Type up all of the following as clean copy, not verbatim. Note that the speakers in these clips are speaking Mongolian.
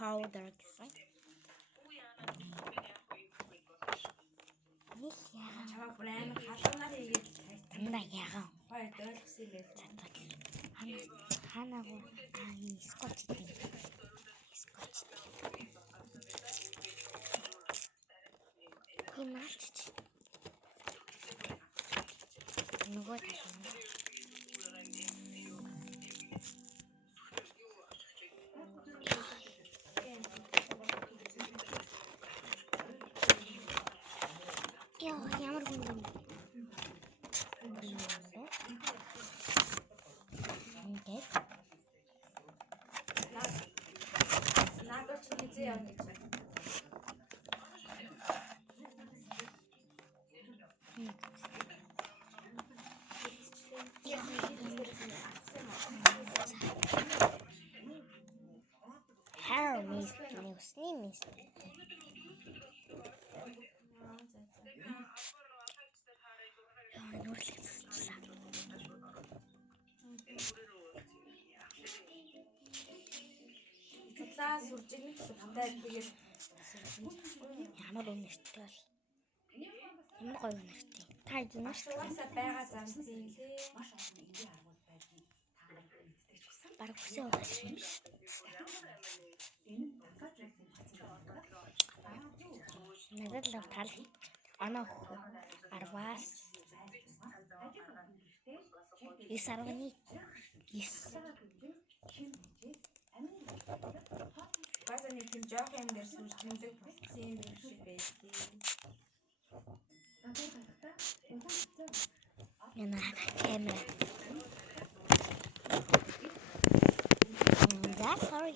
powder гэсэн. Нэг яа. Чамаа бүр амар халуунаар хийгээд Анда яага. хоёр дойлгосон юм байл. Ханаагүй скотч гэдэг. Скотч. Хинаач. Нөгөө тань. Яа, ямар гүн. Надад ч хизээ явна гэж байна. Hair mist, усны mist. Яа, нүрлэгсчлээ. Цуглаа сүрж нэг сувтай тэгээд Ямар өнөртэй бол. Ямар гоё өнөртэй. Та үзэн шүү дээ. угаасаа байгаа замсын тий. Бараг хүсээ удаач юм биш. Надад л тал. Оноо 10-аас 9.9. Угаасаа нэг тийм жоох юм дээр сүрж тэмдэг болсон юм биш байдгийг. Яна камера. Sorry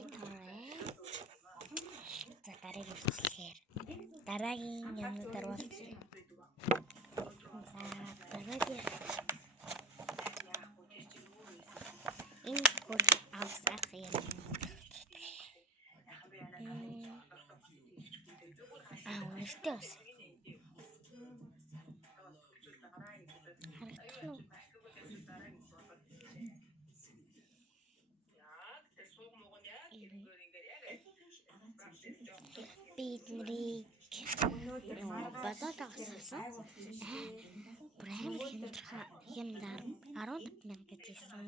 за дараагийн үслэхээр дараагийн юмнуудаар болцсон. За дараагийн энэ хөр авсах юм. Өнөртэй бас. Харагдах нь биднийг базаад авсан. Бүр амар хямдар 15,000 гэж хэлсэн.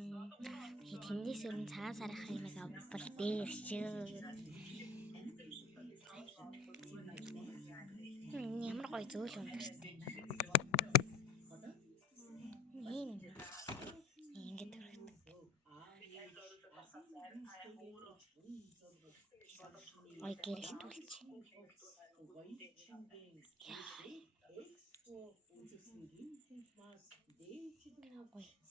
Тэгээд тэндээс өрн цагаан сарынхаа юмыг авбал дээр шүү. Ямар гоё зөөл ундартай. Ингээд ой гэрэлтүүлж.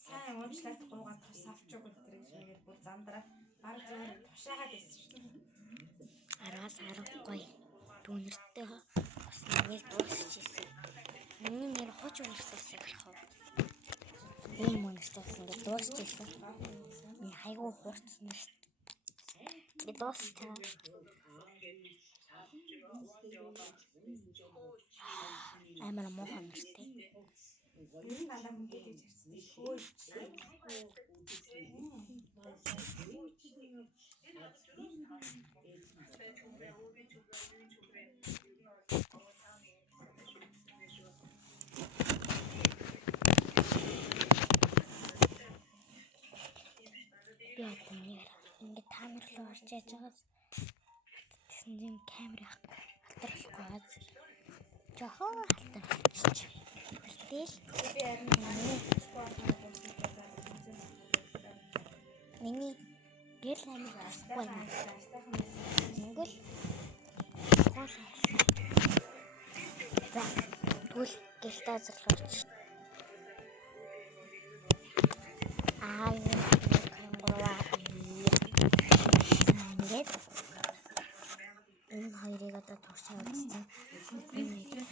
Сайн уучлаад гуугаад тус авч өгөх гэж нэгээд бүр замдраа баг зөөр тушаагаад байсан шүү дээ. 10-аас 10 гоё дүүнертэй усныг дуусч ийсэн. Миний нэр хууч уншсан гарах уу? Ийм уншсан ингээд дуусч ийсэн. Хайгуу хуурцсан шүү дээ. Би дуусчаа. Амар муухан нэртэй. Энэ надад мөнгөтэй ирсэн. Хөөж. Би одоо ингээд камер руу орж яаж байгаас тэгсэн чинь камер халтарлахгүй аз. Жохоо халтарлаж. Тэгэл Би харин миний гэрэл амир тасгүй юм. Ингл гол за тэгвэл гэлтээ зарлууч. Ингээд энэ хоёрыг одоо туршаа үзсэн. Ингээд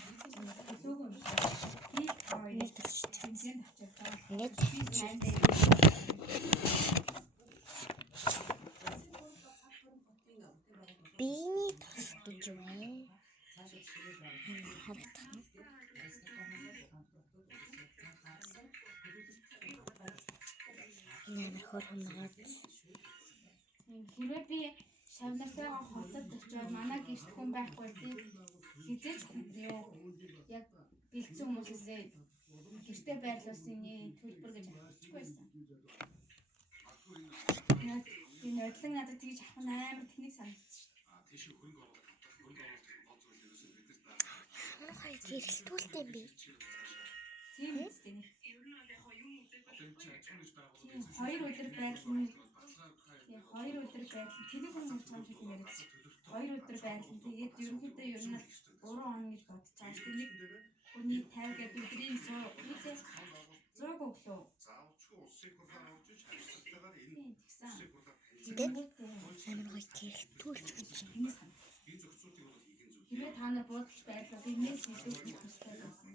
биний тос гэж байна. Харагдах нь. Нэмэр хөрхөн байгаа. хүрээ би шавнартайгаа хотод очиод манай гэрт хүн байхгүй тийм хизээч яг бэлдсэн хүмүүсээсээ гэртээ байрлуулсан төлбөр гэж авчихгүй байсан. Энэ одлон надад тэгж авах нь амар тэнийг санагдчих шүү дээ. Хай гэрэлтүүлтэй би. Тийм үстэй. Хоёр өдөр байрлал. Хоёр өдөр байрлал. Тэний хүн мөрч юм шиг яриад. Хоёр өдөр байрлал. Тэгээд ерөнхийдөө ер нь 3 хоног гэж бодож байгаа шүү дээ. Хүний 50 гэдэг өдрийн 100 үгүй 100 өглөө. Тэгээд амар гоё гэрэлтүүлж өгч юм. Хэрвээ та нар буудалж байрлал энэс илүү хүстэй байсан.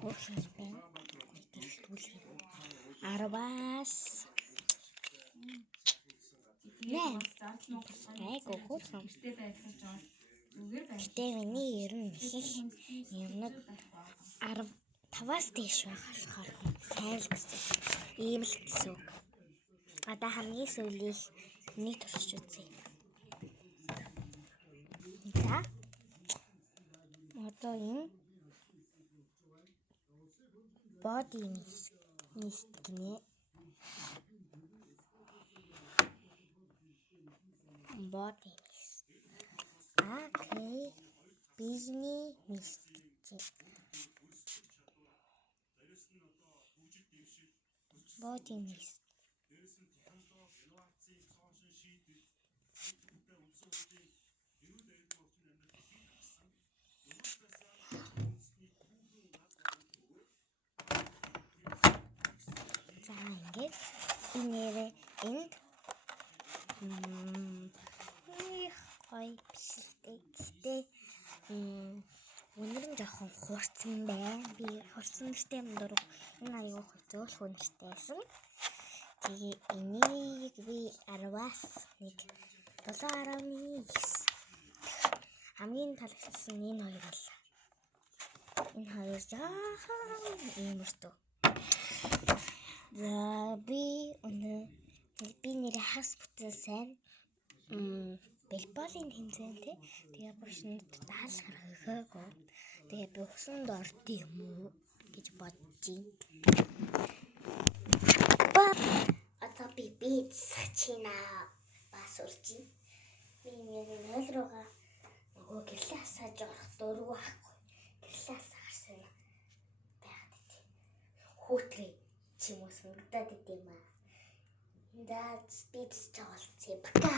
Хөрхөн байна. Гэрэлтүүлэх. Арвас. Тэгээд Айгу хөрхөн. гэртээ байрлаж байгаа. Зүгээр байна. Гэтэ миний ер нь их юмнууд 15-аас дээш болохоор сайн л гэсэн. Ийм л гэсэн үг. Одоо хамгийн сүүлийг нэг туршиж үзье. За. Одоо энэ body mist гинэ. Body mist. Окей. Business mist. Body mist. За ингээд энэ энд гой биштэй. Гэтэ өнөр нь жоохон хурцсан байна. Би хурцсан гэртэй юм дург энэ аюу зөөл хүнтэйсэн. Тэгээ энийг би 10-аас 7.9 хамгийн таалагдсан энэ хоёр бол. Энэ хоёр жаахан иймэрхүү. За би нэр хас бүтэн сайн бэлболын тэмцээнтэй. Тэгээ бушнууд даалж хараагүй. Тэгээ би усанд орд юм уу гэж бодож байна. Одоо би бицчихна. Бас уржин. Би нэр 0 руугаа нөгөө гэрлээ асааж орох дөрөв байхгүй. Гэрлээ асаарсан байгаад ити. Хүүтрээ чимээ сонгодод идэм аа. Да спидс чаалцээ бака.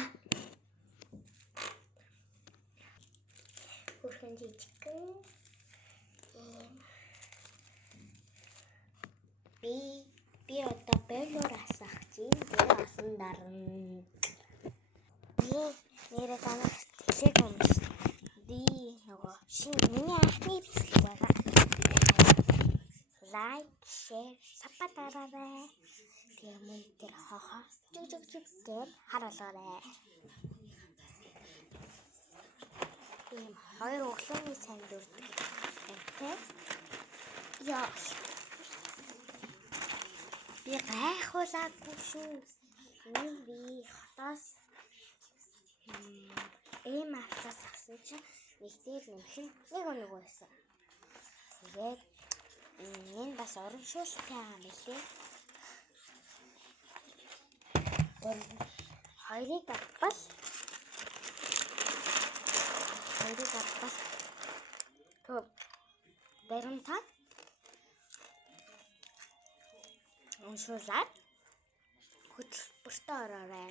Хөрхөн жижигхэн. Би одоо бэлөр асах чинь тэгээ асан дарна. Би нэрээ танах телег юм шүү. Би нөгөө миний анхны бичлэг байгаа. Лайк, share, сапатараарай. Тэгээ мөн тэр хохоо зүг дээр харуулаарай. Тийм хоёр өглөөний сайн дурддаг. Тэ? Яа. Би гайхуулаагүй шүү. Би хотоос мартаас авсан чинь нэгдээр нэмэх нь нэг өнөг байсан. Тэгээд энэ бас урамшуултай юм билээ. Хоёрыг авбал төв баримтаа уншуулаад хөтөлбөртөө ороорой.